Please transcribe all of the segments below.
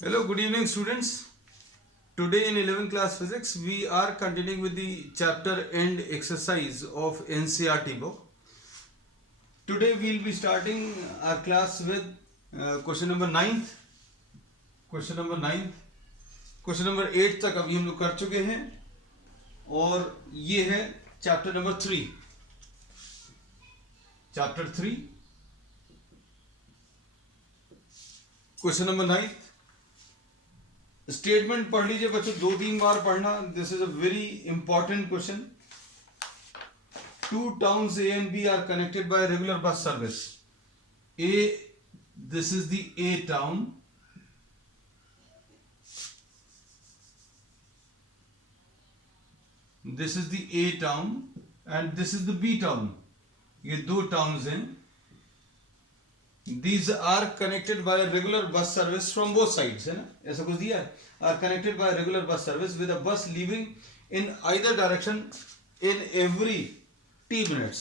Hello, good evening, students. Today in 11th class physics, we are continuing with the chapter end exercise of NCERT book. Today we will be starting our class with question number 9th, question number 9th, question number 8 तक अभी हम लोग कर चुके हैं और ये है chapter number 3, chapter 3, question number 9th. Statement पढ़ लीजिए बच्चों, 2-3 बार पढ़ना. This is a very important question. Two towns A and B are connected by regular bus service. This is the A town. This is the A town and this is the B town. ये दो towns हैं. These are connected by a regular bus service from both sides, है ना? ऐसा कुछ दिया है. Are connected by a regular bus service with a bus leaving in either direction in every t minutes.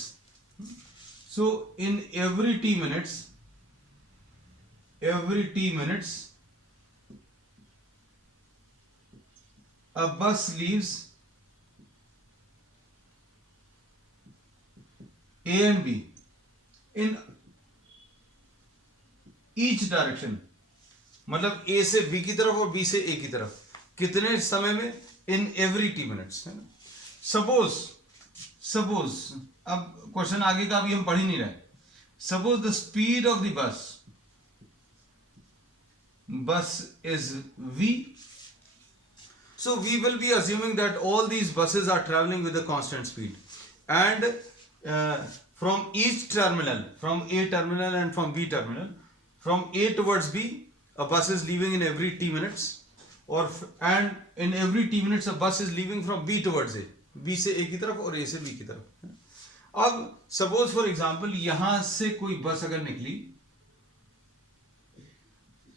So in every t minutes, a bus leaves A and B in each direction. मतलब A से B की तरफ और B से A की तरफ. कितने समय में? In every t minutes, है ना? Suppose अब क्वेश्चन आगे का अभी हम पढ़ ही नहीं रहे. Suppose the speed of the bus is v. So we will be assuming that all these buses are traveling with a constant speed, and from each terminal, from A terminal and from B terminal, from A towards B, a bus is leaving in every t minutes, and in every t minutes a bus is leaving from B towards A. B से A की तरफ और A से B की तरफ. अब suppose for example यहां से कोई बस अगर निकली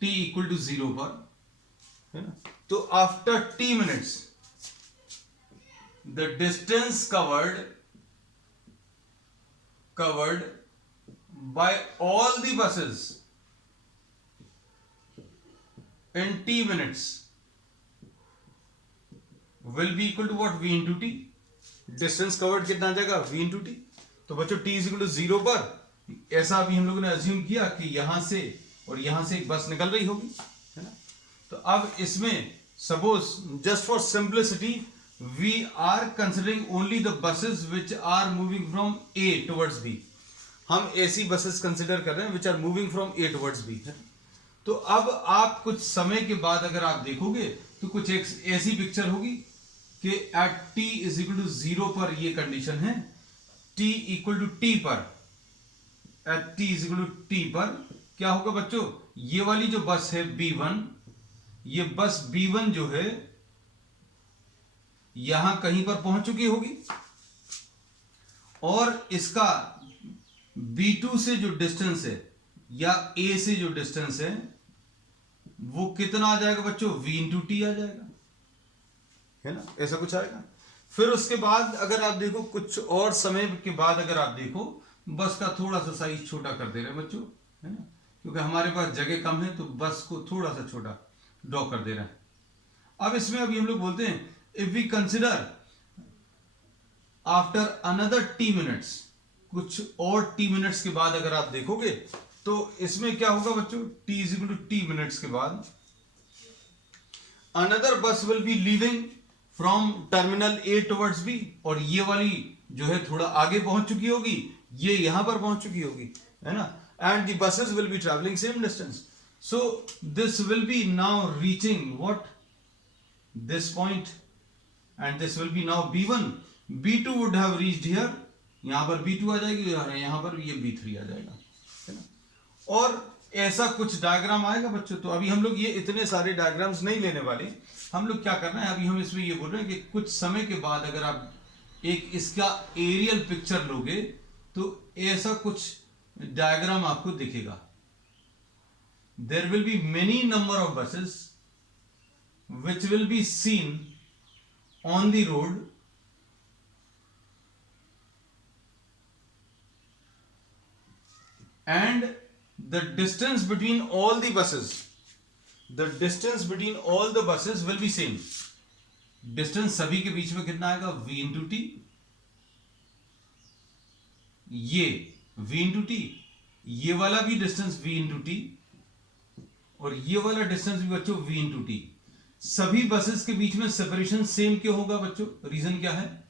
t इक्वल टू 0 पर, है ना, तो after t minutes the distance covered by all the buses in t minutes will be equal to what? V into t. Distance covered कितना आ जाएगा? V into t. तो बच्चों t इज इक्वल टू 0 पर ऐसा अभी हम लोगों ने अज्यूम किया कि यहां से और यहां से एक बस निकल रही होगी, है ना. तो अब इसमें suppose just for simplicity we are considering only the buses which are moving from A towards B. हम ऐसी बसेस कंसिडर कर रहे हैं which are moving from A towards B. तो अब आप कुछ समय के बाद अगर आप देखोगे तो कुछ एक ऐसी पिक्चर होगी कि at t is equal to 0 पर ये कंडीशन है. t इक्वल टू t पर, at t is equal to t पर क्या होगा बच्चों? ये वाली जो बस है B1, ये बस B1 जो है यहां कहीं पर पहुंच चुकी होगी और इसका B2 से जो डिस्टेंस है या A से जो डिस्टेंस है वो कितना आ जाएगा बच्चों? V इंटू टी आ जाएगा, है ना. ऐसा कुछ आएगा. फिर उसके बाद अगर आप देखो कुछ और समय के बाद अगर आप देखो बस का थोड़ा सा साइज छोटा कर दे रहे हैं बच्चों, है ना, क्योंकि हमारे पास जगह कम है तो बस को थोड़ा सा छोटा ड्रॉ कर दे रहे हैं. अब इसमें अभी हम लोग बोलते हैं if we consider after another T minutes, कुछ और टी मिनट्स के बाद अगर आप देखोगे तो इसमें क्या होगा बच्चों? t is equal to T minutes के बाद another bus will be leaving from terminal A towards B, और ये वाली जो है थोड़ा आगे पहुंच चुकी होगी, ये यहां पर पहुंच चुकी होगी, है ना. And the buses will be travelling same distance. So this will B now reaching what? This point, and this will B now B1. B2 would have reached here, यहां पर B2 आ जाएगी और यहां पर ये B3 आ जाएगा, है ना. और ऐसा कुछ डायग्राम आएगा बच्चों. तो अभी हम लोग ये इतने सारे डायग्राम्स नहीं लेने वाले. हम लोग क्या करना है अभी हम इसमें ये बोल रहे हैं कि कुछ समय के बाद अगर आप एक इसका एरियल पिक्चर लोगे तो ऐसा कुछ डायग्राम आपको दिखेगा. There will be many number of buses which will be seen on the road and the distance between all the buses the distance between all the buses will be same. Distance सभी के बीच में कितना आएगा, v into T, ये v into T, ये वाला भी डिस्टेंस v इंटू टी, और ये वाला डिस्टेंस भी बच्चों v इंटू टी। सभी बसेस के बीच में सेपरेशन सेम क्यों होगा बच्चों? रीजन क्या है?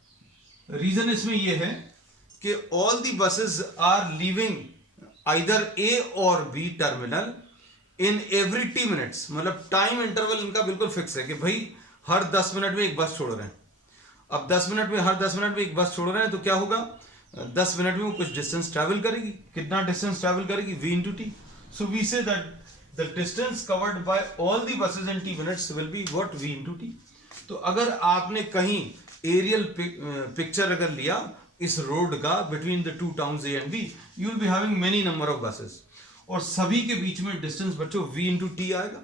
रीजन इसमें यह है कि all the buses are leaving either A और B terminal in every T minutes. मतलब टाइम इंटरवल इनका बिल्कुल फिक्स है कि भाई हर 10 मिनट में एक बस छोड़ रहे हैं। अब 10 मिनट में, हर 10 मिनट में एक बस छोड़ रहे हैं तो क्या होगा, 10 मिनट में वो कुछ डिस्टेंस ट्रैवल करेगी। कितना डिस्टेंस ट्रैवल करेगी, v into T. So we say that the distance covered by all the buses in T minutes will be what, v into T. तो अगर आपने कहीं एरियल पिक्चर अगर लिया इस रोड का between the two towns A and B, you will be having many number of buses, और सभी के बीच में डिस्टेंस बच्चों v इंटू टी आएगा।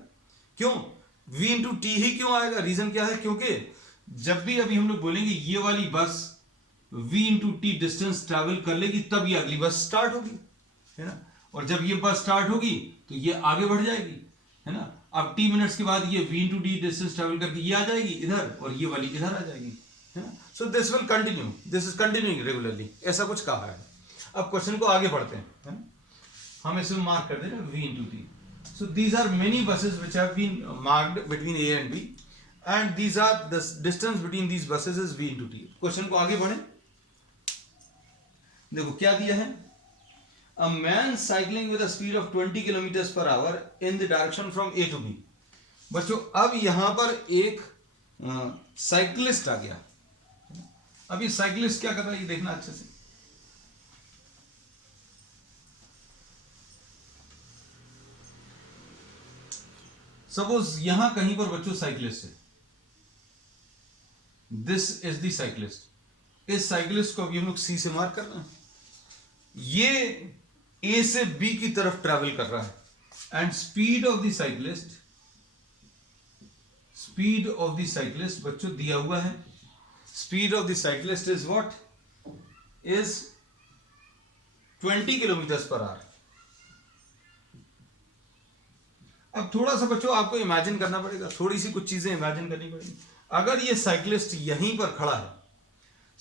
क्यों v इंटू टी ही क्यों आएगा? रीजन क्या है? क्योंकि जब भी अभी हम लोग बोलेंगे ये वाली बस v into T distance travel कर लेगी तब ये अगली बस स्टार्ट होगी, है ना। और जब ये बस स्टार्ट होगी तो ये आगे बढ़ जाएगी, है ना। अब t मिनट्स के बाद ये v into T distance travel करके ये आ जाएगी इधर, और ये वाली इधर आ जाएगी, है ना। So this will continue, this is continuing regularly, ऐसा कुछ कहा है। अब क्वेश्चन को आगे बढ़ते हैं, है ना। हम इसमें मार्क कर देंगे v into T. So these are many buses which have been marked between A and B, and these are the distance between these buses is v into t. Question को आगे बढ़े, देखो क्या दिया है। A man cycling with a speed of 20 kilometers per hour in the direction from A to B. बच्चों अब यहां पर एक साइकिलिस्ट आ गया। अब ये साइकिलिस्ट क्या कर रहा है ये देखना अच्छे से। सपोज यहां कहीं पर बच्चों साइकिलिस्ट है, दिस इज द साइकिलिस्ट। इस साइकिलिस्ट को अभी हम लोग सी से मार्क करना है। ये ए से बी की तरफ ट्रैवल कर रहा है, and speed of the cyclist बच्चों दिया हुआ है। Speed of the cyclist is what, is 20 kilometre per hour. अब थोड़ा सा बच्चों आपको इमेजिन करना पड़ेगा, थोड़ी सी कुछ चीजें इमेजिन करनी पड़ेगी। अगर ये साइकिलिस्ट यहीं पर खड़ा है,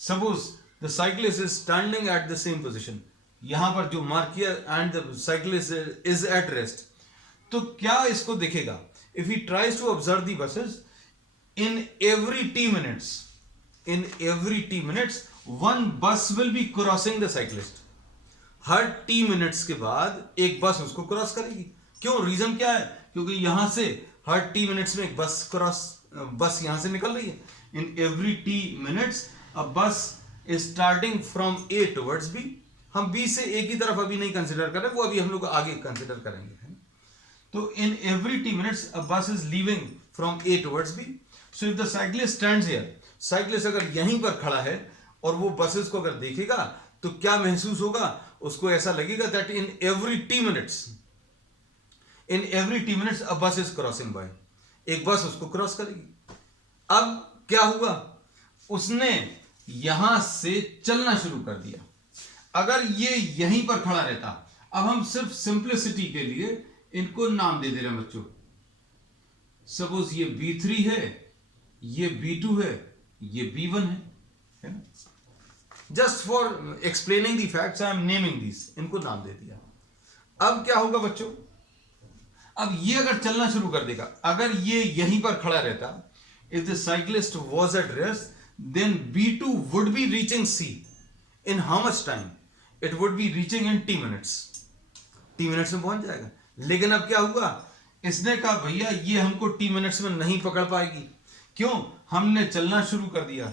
suppose the cyclist is standing at the same position, यहां पर जो मार्क किया, and the cyclist is at rest, तो क्या इसको दिखेगा? If he tries to observe the buses in every T minutes one bus will be crossing the cyclist. हर T minutes के बाद एक बस उसको क्रॉस करेगी। क्यों? रीजन क्या है? क्योंकि यहां से हर टी मिनट्स में एक बस यहां से निकल रही है। In every T minutes a bus is starting from A towards B. हम बी से ए की तरफ अभी नहीं कंसिडर कर रहे, वो अभी हम लोग आगे कंसिडर करेंगे, है? तो in every T minutes a bus is leaving from A towards B. So if the cyclist stands here, cyclist अगर यहीं पर खड़ा है और वो बसेस को अगर देखेगा तो क्या महसूस होगा? उसको ऐसा लगेगा that in every T minutes a bus is crossing bye. एक बस उसको क्रॉस करेगी। अब क्या हुआ? उसने यहां से चलना शुरू कर दिया। अगर ये यहीं पर खड़ा रहता, अब हम सिर्फ सिंप्लिसिटी के लिए इनको नाम दे दे रहे हैं बच्चों। सपोज ये B3 है, ये B2 है, ये B1 है ना। Just for explaining the facts I am naming this, इनको नाम दे दिया। अब क्या होगा बच्चों? अब ये अगर चलना शुरू कर देगा, अगर ये यहीं पर खड़ा रहता, if the cyclist was at rest, then B2 would be reaching C in how much time? It would be reaching in T minutes. T minutes में पहुंच जाएगा। लेकिन अब क्या हुआ? इसने कहा भैया ये हमको टी मिनट्स में नहीं पकड़ पाएगी। क्यों? हमने चलना शुरू कर दिया।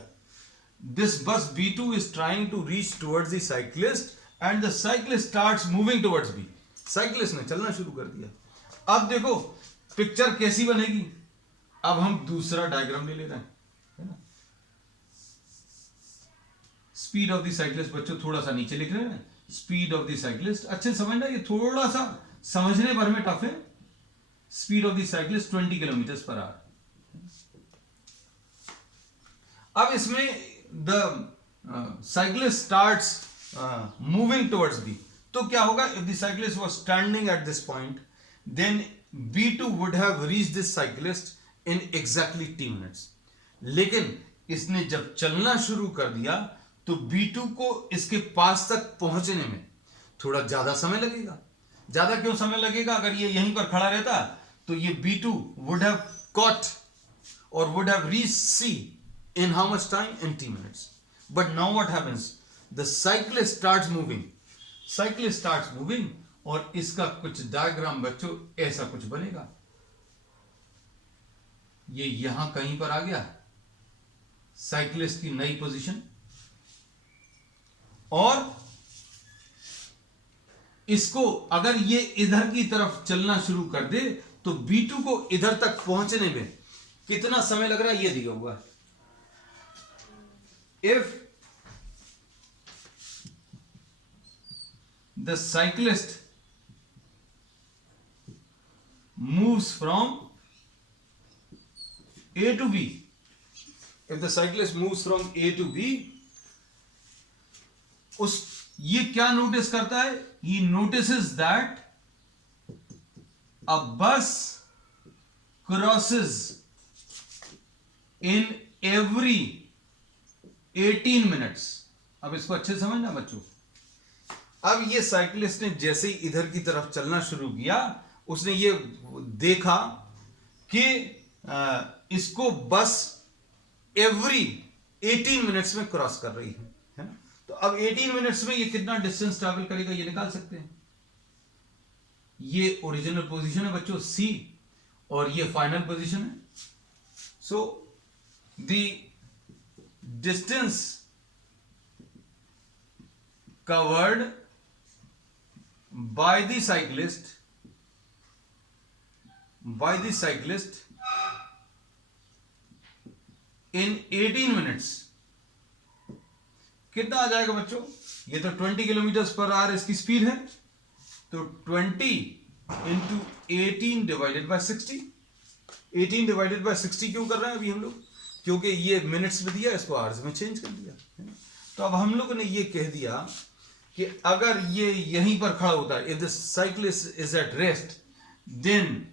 This bus B2 is trying to reach towards the cyclist and the cyclist starts moving towards B। Cyclist ने चलना शुरू कर दिया। अब देखो पिक्चर कैसी बनेगी। अब हम दूसरा डायग्राम ले रहे हैं, है ना। स्पीड ऑफ द साइकिलिस्ट बच्चों थोड़ा सा नीचे लिख रहे हैं। स्पीड ऑफ द साइकिलिस्ट अच्छे समझना, ये थोड़ा सा समझने भर में टफ है। Speed of the cyclist 20 kilometre per hour. अब इसमें the cyclist starts moving towards B, तो क्या होगा? If the cyclist was standing at this point, then B2 would have reached this cyclist in exactly 10 minutes. लेकिन इसने जब चलना शुरू कर दिया तो B2 को इसके पास तक पहुंचने में थोड़ा ज्यादा समय लगेगा. ज्यादा क्यों समय लगेगा? अगर ये यहीं पर खड़ा रहता तो ये B2 would have caught or would have reached C in how much time? In 10 minutes. But now what happens? The cyclist starts moving. Cyclist starts moving और इसका कुछ डायग्राम बच्चों ऐसा कुछ बनेगा. ये यहां कहीं पर आ गया साइक्लिस्ट की नई पोजीशन, और इसको अगर ये इधर की तरफ चलना शुरू कर दे तो B2 को इधर तक पहुंचने में कितना समय लग रहा है ये दिया हुआ है. If the cyclist moves from A to B, if the cyclist moves from A to B, उस ये क्या नोटिस करता है? He notices that a bus crosses in every 18 minutes. अब इसको अच्छे से समझना बच्चों. अब ये साइकिलिस्ट ने जैसे ही इधर की तरफ चलना शुरू किया उसने ये देखा कि इसको बस एवरी 18 मिनट्स में क्रॉस कर रही है ना. तो अब 18 मिनट्स में ये कितना डिस्टेंस ट्रैवल करेगा ये निकाल सकते हैं. ये ओरिजिनल पोजीशन है बच्चों C और ये फाइनल पोजीशन है. So the distance covered by the cyclist in 18 minutes कितना आ जाएगा बच्चों? ये तो 20 किलोमीटर पर आवर इसकी स्पीड है, तो 20 into 18 divided by 60. 18 divided by 60 क्यों कर रहे हैं अभी हम लोग? क्योंकि ये मिनट्स में दिया, इसको आवर्स में चेंज कर दिया. तो अब हम लोगों ने ये कह दिया कि अगर ये यहीं पर खड़ा होता है, if the cyclist is at rest, then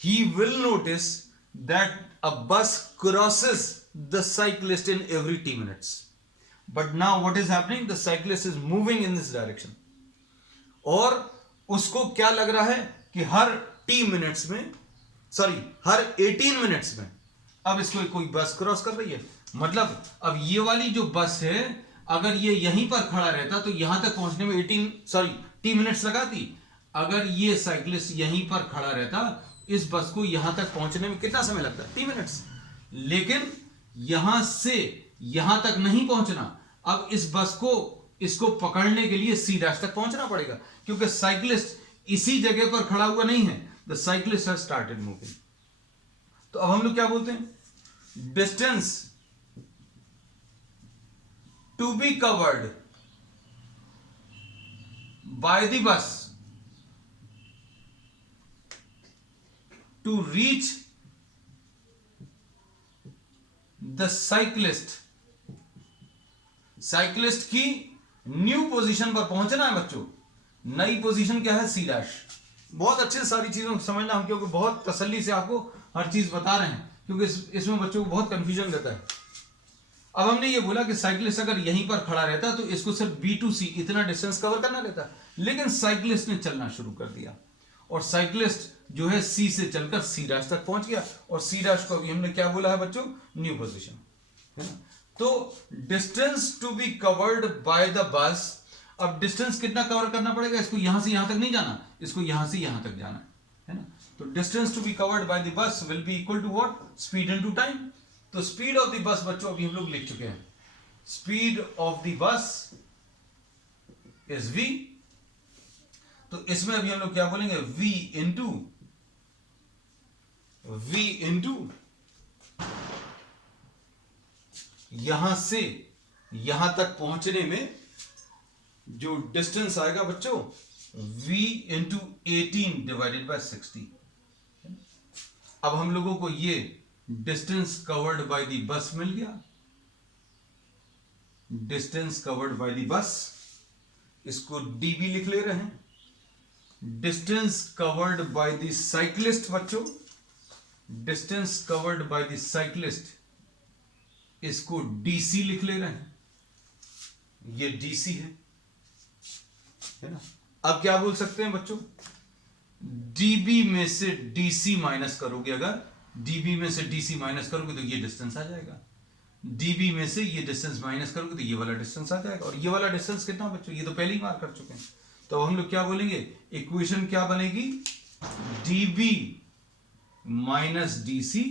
he will notice that a bus crosses the cyclist in every 10 minutes. But now what is happening? The cyclist is moving in this direction. और उसको क्या लग रहा है कि हर 18 minutes में अब इसको कोई बस क्रॉस कर रही है. मतलब अब ये वाली जो बस है अगर ये यहीं पर खड़ा रहता तो यहां तक पहुंचने में 10 मिनट्स लगाती. अगर ये साइक्लिस्ट यहीं पर खड़ा रहता इस बस को यहां तक पहुंचने में कितना समय लगता है? 3 मिनट्स. लेकिन यहां से यहां तक नहीं पहुंचना. अब इस बस को इसको पकड़ने के लिए C डैश तक पहुंचना पड़ेगा क्योंकि साइक्लिस्ट इसी जगह पर खड़ा हुआ नहीं है. The cyclist has started moving. तो अब हम लोग क्या बोलते हैं? Distance to be covered by the bus to reach the cyclist की न्यू पोजीशन पर पहुंचना है बच्चों. नई पोजीशन क्या है? C dash. बहुत अच्छे से सारी चीजों को समझना हम, क्योंकि बहुत तसल्ली से आपको हर चीज बता रहे हैं, क्योंकि इसमें बच्चों को बहुत कंफ्यूजन रहता है. अब हमने ये बोला कि साइक्लिस्ट अगर यहीं पर खड़ा रहता तो इसको सिर्फ B to C इतना डिस्टेंस कवर करना रहता, लेकिन साइक्लिस्ट ने चलना शुरू कर दिया और साइक्लिस्ट जो है C से चलकर C डैश तक पहुंच गया. और C डैश को अभी हमने क्या बोला है बच्चों? न्यू पोजीशन है ना. तो distance to be covered by the bus. अब डिस्टेंस कितना कवर करना पड़ेगा? इसको यहां से यहां तक नहीं जाना, इसको यहां से यहां तक जाना है ना. तो distance to be covered by the bus will be equal to what? Speed into time. तो स्पीड ऑफ द बस बच्चों अभी हम लोग लिख चुके हैं. Speed of the bus is v. तो इसमें अभी हम लोग क्या बोलेंगे? v इंटू यहां से यहां तक पहुंचने में जो डिस्टेंस आएगा बच्चों, v इंटू 18 डिवाइडेड बाय 60. अब हम लोगों को ये डिस्टेंस कवर्ड बाय द बस मिल गया. डिस्टेंस कवर्ड बाय द बस, इसको dB लिख ले रहे हैं. Distance covered by the cyclist बच्चों, distance covered by the cyclist, इसको डीसी लिख ले रहे हैं, ये डीसी है ना। अब क्या बोल सकते हैं बच्चों, डीबी में से डीसी माइनस करोगे, अगर डीबी में से डीसी माइनस करोगे तो ये डिस्टेंस आ जाएगा, डीबी में से ये डिस्टेंस माइनस करोगे तो ये वाला डिस्टेंस आ जाएगा। और ये वाला डिस्टेंस कितना बच्चों, ये तो पहले ही मार्क कर चुके हैं, तो हम लोग क्या बोलेंगे, इक्वेशन क्या बनेगी, DB minus DC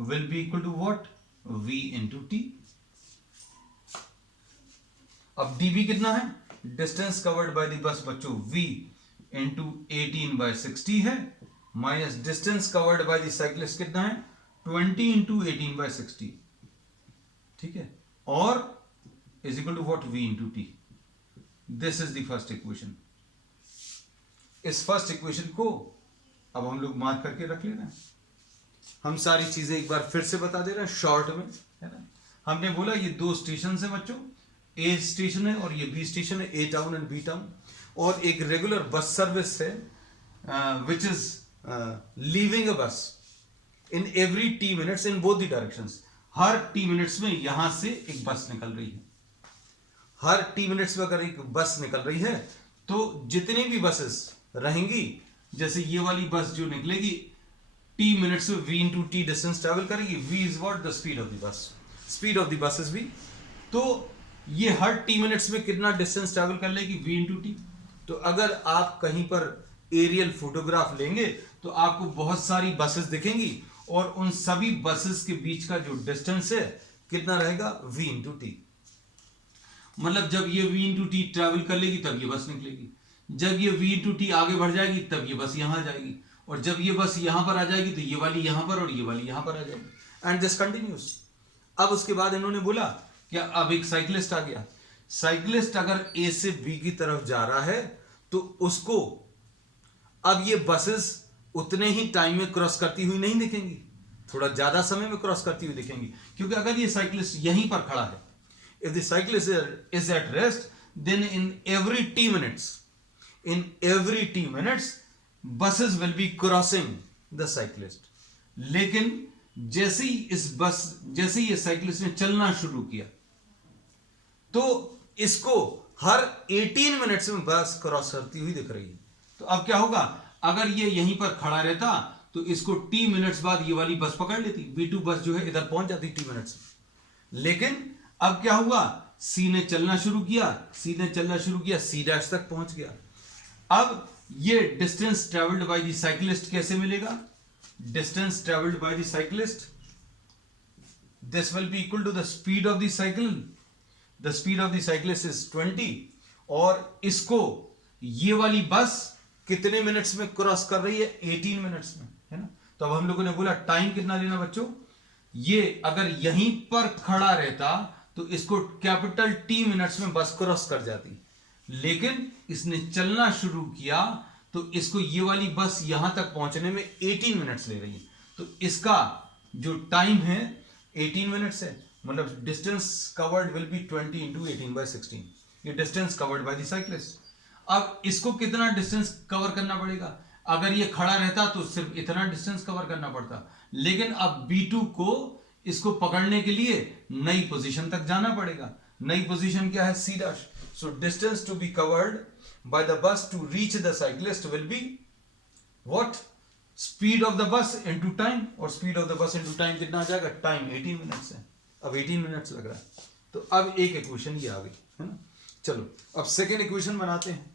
will be equal to what, V into T. अब डीबी कितना है, distance covered by the bus बच्चों v इंटू 18/60 है, minus distance covered by the cyclist कितना है 20 इंटू 18/60, ठीक है, और is equal to what, v into T. This is the first equation. इस फर्स्ट इक्वेशन को अब हम लोग मार्क करके रख ले रहे हैं। हम सारी चीजें एक बार फिर से बता दे रहे हैं शॉर्ट में, है ना। हमने बोला ये दो स्टेशन है बच्चों, ए स्टेशन है और ये बी स्टेशन है, ए टाउन एंड बी टाउन, और एक रेगुलर बस सर्विस है विच इज लीविंग अ बस इन every T minutes in both the directions. Her T minutes में यहां से एक बस निकल रही है, हर टी मिनट्स में अगर एक बस निकल रही है तो जितनी भी बसेस रहेंगी, जैसे ये वाली बस जो निकलेगी टी मिनट्स में v into T distance travel करेगी, v is what, the speed of the बस, speed of the bus is v। तो ये हर टी मिनट्स में कितना डिस्टेंस ट्रेवल कर लेगी, v इंटू टी। तो अगर आप कहीं पर एरियल फोटोग्राफ लेंगे तो आपको बहुत सारी बसेस दिखेंगी और उन सभी बसेस के बीच का जो डिस्टेंस है कितना रहेगा, v इंटू टी। मतलब जब ये v इंटू टी ट्रेवल कर लेगी तब ये बस निकलेगी, जब ये v इंटू टी आगे बढ़ जाएगी तब ये बस यहां आ जाएगी, और जब ये बस यहां पर आ जाएगी तो ये वाली यहां पर और ये वाली यहां पर आ जाएगी, एंड दिस कंटिन्यूस। अब उसके बाद इन्होंने बोला क्या, अब एक साइक्लिस्ट आ गया, साइक्लिस्ट अगर ए से बी की तरफ जा रहा है तो उसको अब ये बसेस उतने ही टाइम में क्रॉस करती हुई नहीं दिखेंगी, थोड़ा ज्यादा समय में क्रॉस करती हुई दिखेंगी, क्योंकि अगर ये साइक्लिस्ट यहीं पर खड़ा है, if the cyclist is at rest, then in every t minutes buses will be crossing the cyclist। लेकिन जैसे ही ये साइक्लिस्ट ने चलना शुरू किया तो इसको हर 18 मिनट्स में बस क्रॉस करती हुई दिख रही है। तो अब क्या होगा, अगर ये यहीं पर खड़ा रहता तो इसको टी मिनट्स बाद ये वाली बस पकड़ लेती, B2 बस जो है इधर पहुंच जाती टी मिनट्स में। लेकिन अब क्या हुआ, सी ने चलना शुरू किया, सी डैश तक पहुंच गया। अब ये distance travelled by the cyclist कैसे मिलेगा, distance travelled by the cyclist, this will be equal to the speed of the cycle, the speed of the cyclist is 20, और इसको ये वाली बस कितने मिनट्स में क्रॉस कर रही है, 18 मिनट्स में, है ना। तो अब हम लोगों ने बोला टाइम कितना लेना बच्चों, ये अगर यहीं पर खड़ा रहता तो इसको कैपिटल टी मिनट्स में बस क्रॉस कर जाती, लेकिन इसने चलना शुरू किया तो इसको ये वाली बस यहां तक पहुंचने में 18 मिनट्स ले रही है। तो इसका जो टाइम है 18 मिनट्स है, मतलब distance covered will be 20 into 18/16, ये distance covered by the cyclist. अब इसको कितना डिस्टेंस कवर करना पड़ेगा, अगर ये खड़ा रहता तो सिर्फ इतना डिस्टेंस कवर करना पड़ता, लेकिन अब B2 को इसको पकड़ने के लिए नई पोजीशन तक जाना पड़ेगा। नई पोजीशन क्या है, C dash. So distance to be covered by the bus to reach the cyclist will be what, speed of the bus into time, और speed of the bus into time कितना आ जाएगा, टाइम 18 मिनट्स है, अब 18 minutes लग रहा है। तो अब एक इक्वेशन ये आ गई, है ना। चलो अब सेकेंड इक्वेशन बनाते हैं।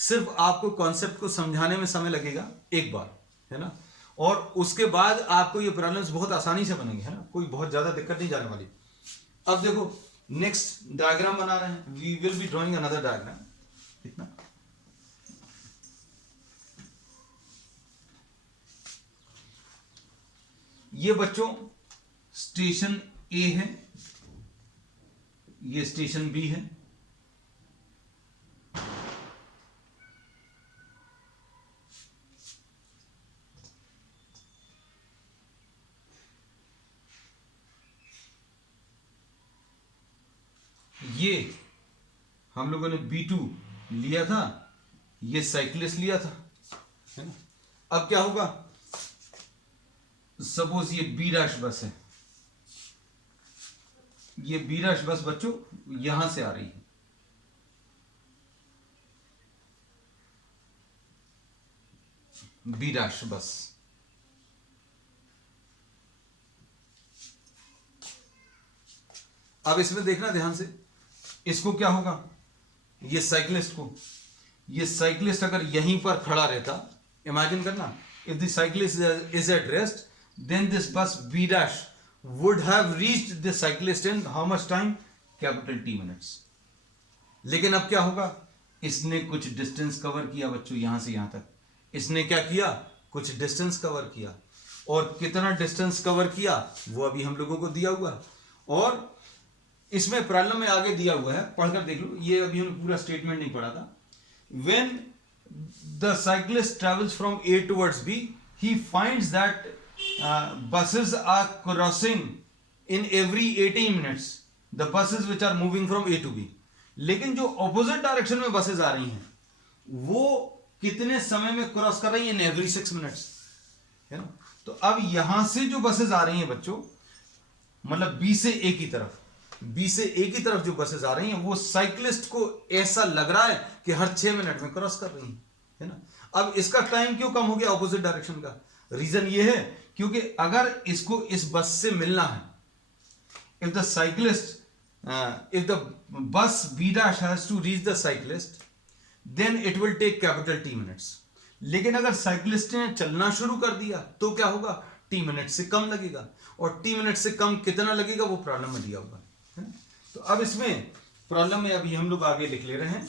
सिर्फ आपको कॉन्सेप्ट को समझाने में समय लगेगा एक बार, है ना, और उसके बाद आपको ये प्रॉब्लम्स बहुत आसानी से बनेंगे, है ना, कोई बहुत ज्यादा दिक्कत नहीं जाने वाली। अब देखो नेक्स्ट डायग्राम बना रहे हैं, we will be drawing another diagram. इतना ये बच्चों स्टेशन ए है, ये स्टेशन बी है, ये हम लोगों ने B2 लिया था, ये साइकिलिस्ट लिया था, है ना। अब क्या होगा, सपोज ये बी डैश बस है, ये बी डैश बस बच्चों यहां से आ रही है, बी डैश बस। अब इसमें देखना ध्यान से, इसको क्या होगा, ये साइकिलिस्ट अगर यहीं पर खड़ा रहता, इमेजिन करना, if the cyclist is at rest, then this bus B dash would have reached the cyclist in how much time, capital T minutes. लेकिन अब क्या होगा, इसने कुछ डिस्टेंस कवर किया बच्चों, यहां से यहां तक इसने क्या किया, कुछ डिस्टेंस कवर किया, और कितना डिस्टेंस कवर किया वो अभी हम लोगों को दिया हुआ है, और इसमें प्रॉब्लम में आगे दिया हुआ है, पढ़कर देख लो, ये अभी हमने पूरा स्टेटमेंट नहीं पढ़ा था। When the cyclist travels from A towards B, he finds that buses are crossing in every 18 minutes. The buses which are moving from A to B. लेकिन जो ऑपोजिट डायरेक्शन में बसेस आ रही हैं, वो कितने समय में क्रॉस कर रही हैं, इन एवरी 6 मिनट्स, है ना। तो अब यहां से जो बसेस आ रही हैं बच्चों, मतलब बी से ए की तरफ, बी से ए की तरफ जो बसेस आ रही हैं, वो साइकिलिस्ट को ऐसा लग रहा है कि हर 6 मिनट में क्रॉस कर रही हैं, है ना। अब इसका टाइम क्यों कम हो गया ऑपोजिट डायरेक्शन का, रीजन ये है क्योंकि अगर इसको इस बस से मिलना है, if the bus B dash has to reach the cyclist, then it will take capital T minutes. लेकिन अगर साइकिलिस्ट ने चलना शुरू कर दिया तो क्या होगा, टी मिनट से कम लगेगा, और टी मिनट से कम कितना लगेगा वो प्रॉब्लम में दिया हुआ है। तो अब इसमें प्रॉब्लम में अभी हम लोग आगे लिख ले रहे हैं,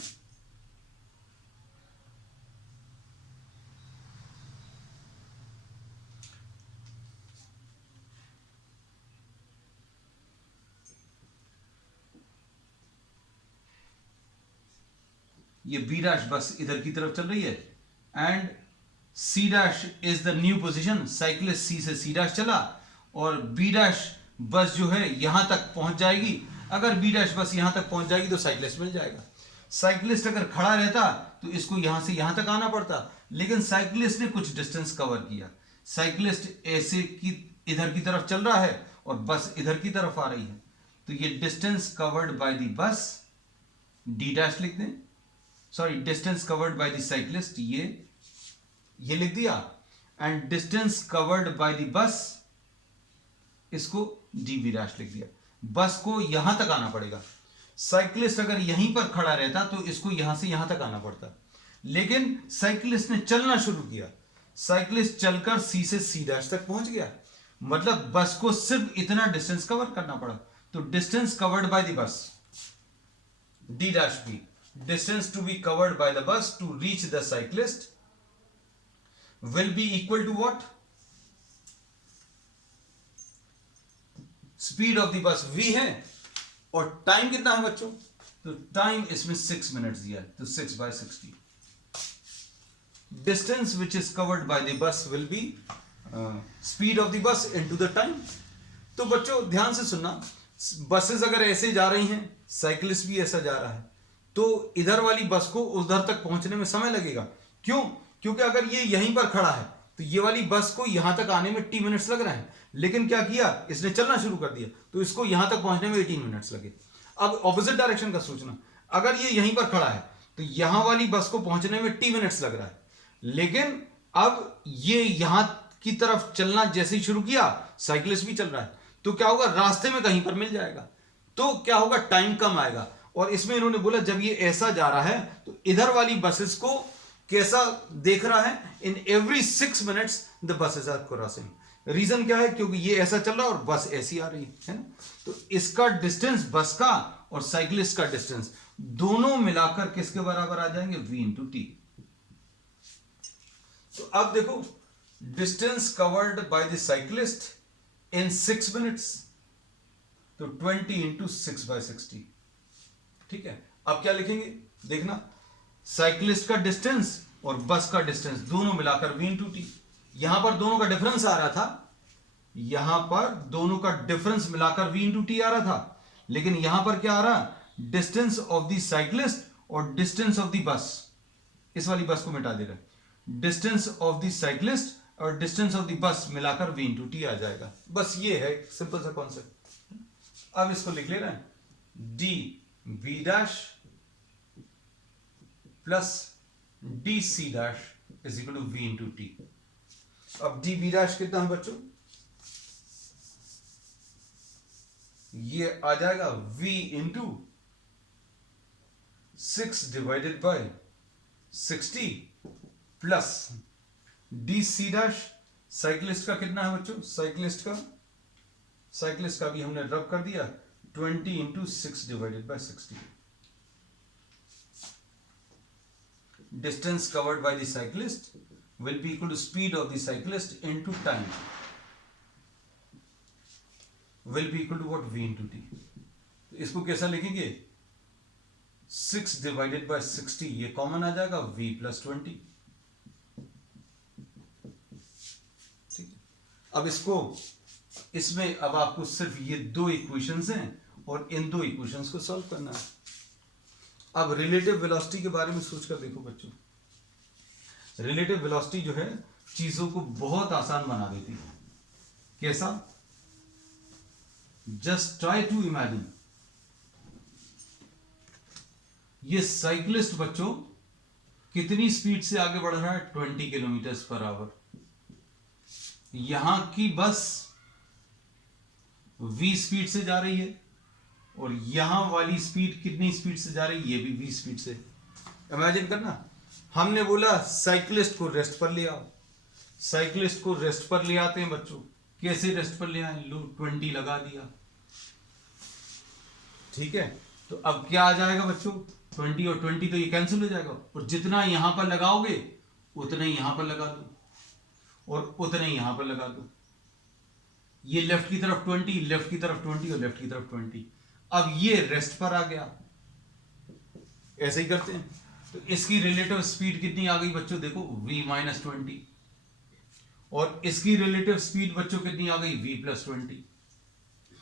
ये बी डैश बस इधर की तरफ चल रही है, and C dash is the new position, cyclist C से सी डैश चला, और बी डैश बस जो है यहां तक पहुंच जाएगी। अगर बी डैश बस यहां तक पहुंच जाएगी तो साइकिलिस्ट मिल जाएगा। साइकिलिस्ट अगर खड़ा रहता तो इसको यहां से यहां तक आना पड़ता, लेकिन साइकिलिस्ट ने कुछ डिस्टेंस कवर किया। साइकिलिस्ट ऐसे की इधर की तरफ चल रहा है और बस इधर की तरफ आ रही है, तो ये distance covered by the bus, D dash लिख दें, sorry distance covered by the cyclist, ये लिख दिया, and distance covered by the बस, इसको डी बी डैश लिख दिया। बस को यहां तक आना पड़ेगा। साइकिलिस्ट अगर यहीं पर खड़ा रहता तो इसको यहां से यहां तक आना पड़ता, लेकिन साइकिलिस्ट ने चलना शुरू किया। साइकिलिस्ट चलकर सी से सी डैश तक पहुंच गया, मतलब बस को सिर्फ इतना डिस्टेंस कवर करना पड़ा। तो distance covered by the bus, D dash B, distance to be covered by the bus to reach the cyclist will be equal to what? Speed of the bus v है, और time कितना है बच्चों, तो time इसमें 6 minutes दिया है, तो 6/60। distance which is covered by the bus will be speed of the bus into the time। तो बच्चों ध्यान से सुनना, बसेस अगर ऐसे जा रही हैं, साइकिलिस्ट भी ऐसा जा रहा है, तो इधर वाली बस को उधर तक पहुंचने में समय लगेगा। क्यों? क्योंकि अगर ये यहीं पर खड़ा है तो ये वाली बस को यहां तक आने में 18 मिनट्स लग रहे हैं, लेकिन क्या किया इसने, चलना शुरू कर दिया, तो इसको यहां तक पहुंचने में 18 मिनट्स लगे। अब ऑपोजिट डायरेक्शन का सोचना, अगर ये यहीं पर खड़ा है तो यहां वाली बस को पहुंचने में 18 मिनट्स लग रहा है, लेकिन अब ये यहां की तरफ चलना जैसे ही शुरू किया, साइकिलिस्ट भी चल रहा है, तो क्या होगा, रास्ते में कहीं पर मिल जाएगा, तो क्या होगा, टाइम कम आएगा। और इसमें इन्होंने बोला जब ये ऐसा जा रहा है तो इधर वाली बसेस को कैसा देख रहा है, in every 6 minutes the buses are crossing. Reason क्या है, क्योंकि ये ऐसा चल रहा है और बस ऐसी आ रही है ना। तो इसका डिस्टेंस बस का और साइकिलिस्ट का डिस्टेंस दोनों मिलाकर किसके बराबर आ जाएंगे, v इंटू टी। तो अब देखो, distance covered by the cyclist in 6 minutes, तो 20 इंटू 6/60। ठीक है, अब क्या लिखेंगे, देखना, साइकिलिस्ट का डिस्टेंस और बस का डिस्टेंस दोनों मिलाकर v इंटू टी। यहां पर दोनों का डिफरेंस आ रहा था, यहां पर दोनों का डिफरेंस मिलाकर v इंटू टी आ रहा था, लेकिन यहां पर क्या आ रहा, डिस्टेंस ऑफ द साइकिलिस्ट और डिस्टेंस ऑफ द बस, इस वाली बस को मिटा दे रहा है। डिस्टेंस ऑफ द साइक्लिस्ट और डिस्टेंस ऑफ द बस मिलाकर v इंटू टी आ जाएगा। बस ये है सिंपल सा कॉन्सेप्ट। अब इसको लिख ले रहे हैं D V dash plus D C dash is equal to V into T. अब डी वी डैश कितना है बच्चों, ये आ जाएगा v into 6 divided by 60 plus D C dash cyclist का कितना है बच्चों, साइक्लिस्ट का भी हमने रब कर दिया 20 into 6 divided by 60। Distance covered by the cyclist will be equal to speed of the cyclist into time will be equal to what, v into t। तो इसको कैसा लिखेंगे, 6 डिवाइडेड बाय 60 ये कॉमन आ जाएगा v प्लस 20। ठीक है, अब इसमें अब आपको सिर्फ ये दो इक्वेशंस हैं और इन दो इक्वेशंस को सॉल्व करना है। अब रिलेटिव वेलोसिटी के बारे में सोचकर देखो बच्चों, रिलेटिव वेलोसिटी जो है चीजों को बहुत आसान बना देती है। कैसा, जस्ट ट्राई टू इमेजिन ये साइक्लिस्ट बच्चों कितनी स्पीड से आगे बढ़ रहा है, 20 किलोमीटर पर आवर। यहां की बस v स्पीड से जा रही है और यहां वाली स्पीड कितनी स्पीड से जा रही है, ये भी v स्पीड से। इमेजिन करना, हमने बोला साइक्लिस्ट को रेस्ट पर ले आओ, साइक्लिस्ट को रेस्ट पर ले आते हैं बच्चों। कैसे रेस्ट पर ले आए, लो 20 लगा दिया। ठीक है, तो अब क्या आ जाएगा बच्चों, 20 और 20 तो ये कैंसिल हो जाएगा और जितना यहां पर लगाओगे उतना ही यहां पर लगा दो और उतना ही यहां पर लगा दो। ये लेफ्ट की तरफ 20, लेफ्ट की तरफ 20 और लेफ्ट की तरफ 20। अब ये रेस्ट पर आ गया। ऐसे ही करते हैं, तो इसकी रिलेटिव स्पीड कितनी आ गई बच्चों, देखो v माइनस 20 और इसकी रिलेटिव स्पीड बच्चों कितनी आ गई, v प्लस 20।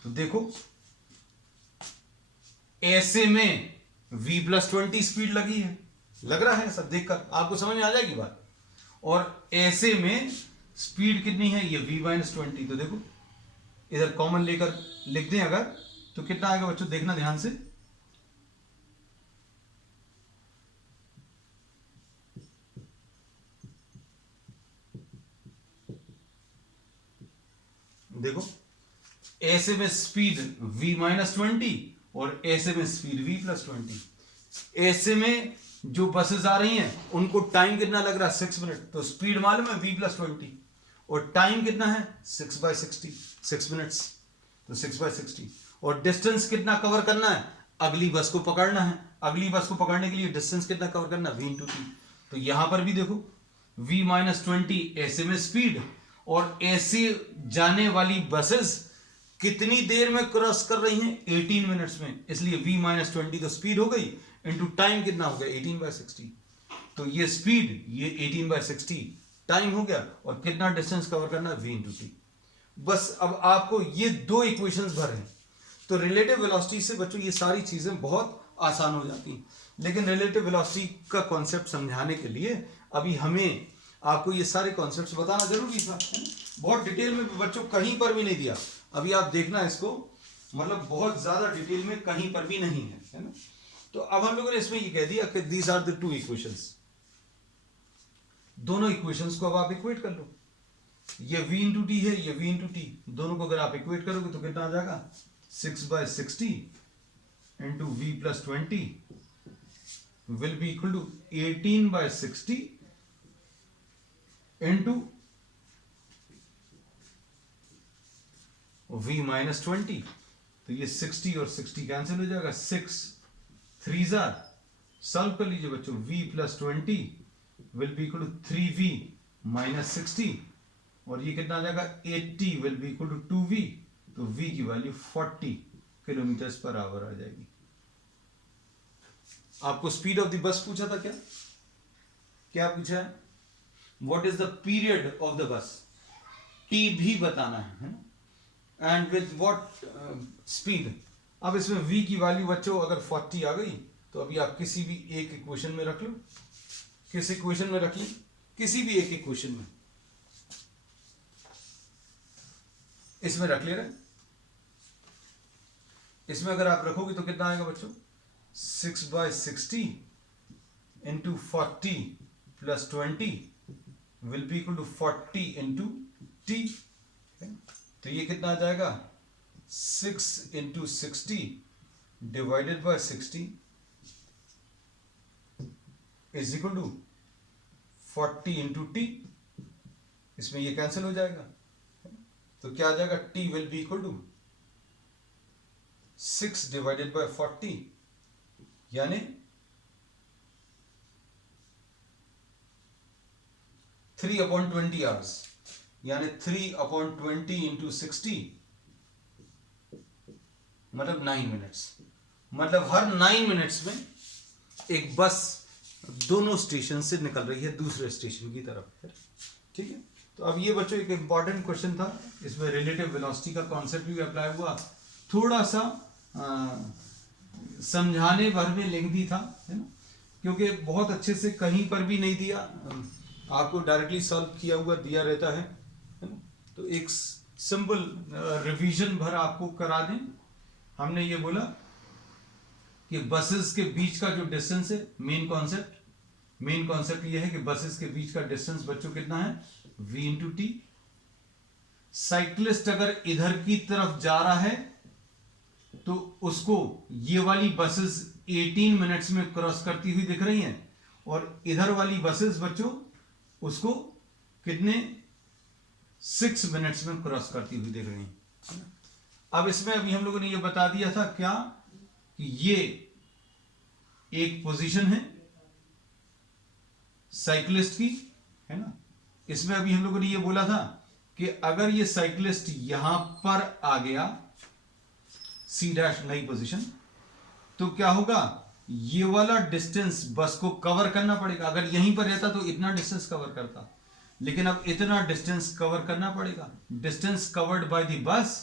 तो देखो ऐसे में v प्लस 20 स्पीड लगी है, लग रहा है ऐसा, देखकर आपको समझ में आ जाएगी बात। और ऐसे में स्पीड कितनी है, ये v माइनस 20। तो देखो इधर कॉमन लेकर लिख दें अगर, तो कितना आएगा बच्चों, देखना ध्यान से। देखो ऐसे में स्पीड v माइनस 20 और ऐसे में स्पीड v प्लस 20। ऐसे में जो बसेस आ रही हैं उनको टाइम कितना लग रहा है, 6 मिनट। तो स्पीड मालूम है v प्लस 20 और टाइम कितना है 6/60, 6 मिनट्स। तो 6/60 और डिस्टेंस कितना कवर करना है, अगली बस को पकड़ना है। अगली बस को पकड़ने के लिए डिस्टेंस कितना कवर करना है, v इंटू टी। तो यहां पर भी देखो v माइनस 20 ऐसे में स्पीड और ऐसे जाने वाली बसेस कितनी देर में क्रॉस कर रही हैं, 18 मिनट्स में। इसलिए v माइनस 20 तो स्पीड हो गई इंटू टाइम कितना हो गया, 18/60। तो ये स्पीड, ये 18/60 टाइम हो गया और कितना डिस्टेंस कवर करना है, v इंटू टी। बस अब आपको ये दो इक्वेशंस भर हैं। तो रिलेटिव वेलोसिटी से बच्चों ये सारी चीजें बहुत आसान हो जाती हैं। लेकिन रिलेटिव वेलोसिटी का कॉन्सेप्ट समझाने के लिए अभी हमें आपको ये सारे कॉन्सेप्ट्स बताना जरूरी था। बहुत डिटेल में बच्चों कहीं पर भी नहीं दिया। अभी आप देखना इसको, मतलब बहुत ज्यादा डिटेल में कहीं पर भी नहीं है ना। तो अब हम लोगों ने इसमें ये कह दिया कि these are the two equations. दोनों इक्वेशंस को अब आप इक्वेट कर लो। ये v इंटू टी है, ये v इंटू टी। दोनों को अगर आप इक्वेट करोगे तो कितना आ जाएगा, 6/60 into v plus 20 will be equal to 18/60 into v minus 20। तो ये 60 और 60 कैंसिल हो जाएगा, 6 3s आर, सॉल्व कर लीजिए बच्चों। v plus 20 will be equal to 3v minus 60 और ये कितना आ जाएगा, 80 will be equal to 2v। तो v की वैल्यू 40 किलोमीटर पर आवर आ जाएगी। आपको स्पीड ऑफ द बस पूछा था, क्या पूछा है, what is the period of the बस, टी भी बताना है ना, एंड विद व्हाट स्पीड। अब इसमें v की वैल्यू बच्चों अगर 40 आ गई तो अभी आप किसी भी एक इक्वेशन में रख लो। किस इक्वेशन में रख ली, किसी भी एक इक्वेशन में, इसमें रख ले रहे। इसमें अगर आप रखोगे तो कितना आएगा बच्चों, 6/60 into 40 plus 20 will be equal to 40 into T. तो ये कितना आ जाएगा, 6 into 60 divided by 60 is equal to 40 into T. इसमें ये कैंसिल हो जाएगा, तो क्या आ जाएगा, T will be equal to 6 divided by 40 यानी 3/20 आवर्स, यानी 3/20 इंटू 60 मतलब 9 मिनट्स। मतलब हर 9 मिनट्स में एक बस दोनों स्टेशन से निकल रही है दूसरे स्टेशन की तरफ। ठीक है, तो अब ये बच्चों एक इंपॉर्टेंट क्वेश्चन था, इसमें रिलेटिव वेलोसिटी का कॉन्सेप्ट भी अप्लाई हुआ, थोड़ा सा समझाने भर में लेंथी था, है ना, क्योंकि बहुत अच्छे से कहीं पर भी नहीं दिया, आपको डायरेक्टली सॉल्व किया हुआ दिया रहता है ना। तो एक सिंपल रिवीजन भर आपको करा दें। हमने ये बोला कि बसेस के बीच का जो डिस्टेंस है, मेन कॉन्सेप्ट ये है कि बसेस के बीच का डिस्टेंस बच्चों कितना है, v इंटू टी। साइक्लिस्ट अगर इधर की तरफ जा रहा है तो उसको ये वाली बसेस 18 मिनट्स में क्रॉस करती हुई दिख रही हैं, और इधर वाली बसेस बच्चों उसको कितने 6 मिनट्स में क्रॉस करती हुई दिख रही हैं। अब इसमें अभी हम लोगों ने ये बता दिया था क्या, कि ये एक पोजीशन है साइक्लिस्ट की, है ना। इसमें अभी हम लोगों ने ये बोला था कि अगर ये साइक्लिस्ट यहां पर आ गया, C' नई पोजीशन, तो क्या होगा, ये वाला डिस्टेंस बस को कवर करना पड़ेगा। अगर यहीं पर रहता तो इतना डिस्टेंस कवर करता, लेकिन अब इतना डिस्टेंस कवर करना पड़ेगा। Distance covered by the bus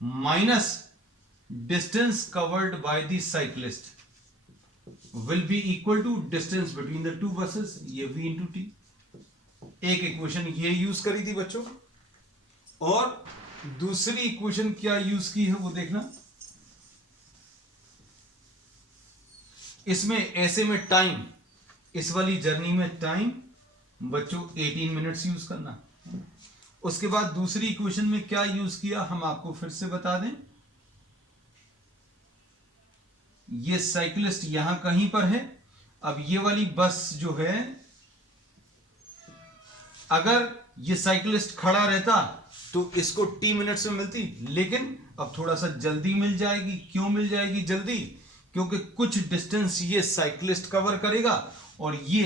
minus distance covered by the cyclist will be equal to distance between the two buses, ये v इंटू टी। एक इक्वेशन ये यूज करी थी बच्चों, और दूसरी इक्वेशन क्या यूज की है वो देखना। इसमें ऐसे में टाइम, इस वाली जर्नी में टाइम बच्चों 18 मिनट्स यूज करना। उसके बाद दूसरी इक्वेशन में क्या यूज किया हम आपको फिर से बता दें। ये साइक्लिस्ट यहां कहीं पर है, अब ये वाली बस जो है, अगर ये साइक्लिस्ट खड़ा रहता तो इसको t मिनट्स में मिलती, लेकिन अब थोड़ा सा जल्दी मिल जाएगी। क्यों मिल जाएगी जल्दी, क्योंकि कुछ डिस्टेंस ये साइक्लिस्ट कवर करेगा और ये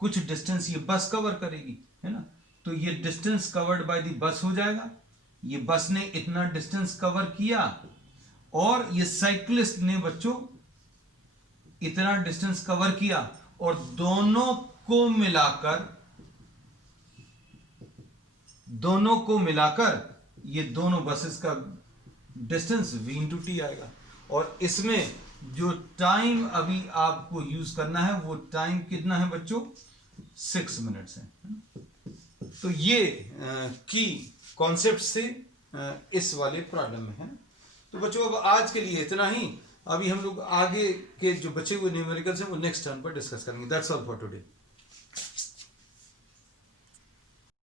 कुछ डिस्टेंस ये बस कवर करेगी, है ना। तो ये डिस्टेंस कवर्ड बाय द बस हो जाएगा, ये बस ने इतना डिस्टेंस कवर किया और ये साइक्लिस्ट ने बच्चों इतना डिस्टेंस कवर किया, और दोनों को मिलाकर ये दोनों बसेस का डिस्टेंस v इंटू टी आएगा। और इसमें जो टाइम अभी आपको यूज करना है वो टाइम कितना है बच्चों, 6 मिनट्स है। तो ये की कॉन्सेप्ट से इस वाले प्रॉब्लम में है। तो बच्चों अब आज के लिए इतना ही। अभी हम लोग आगे के जो बचे हुए न्यूमेरिकल्स हैं वो नेक्स्ट टर्म पर डिस्कस करेंगे। That's all for today.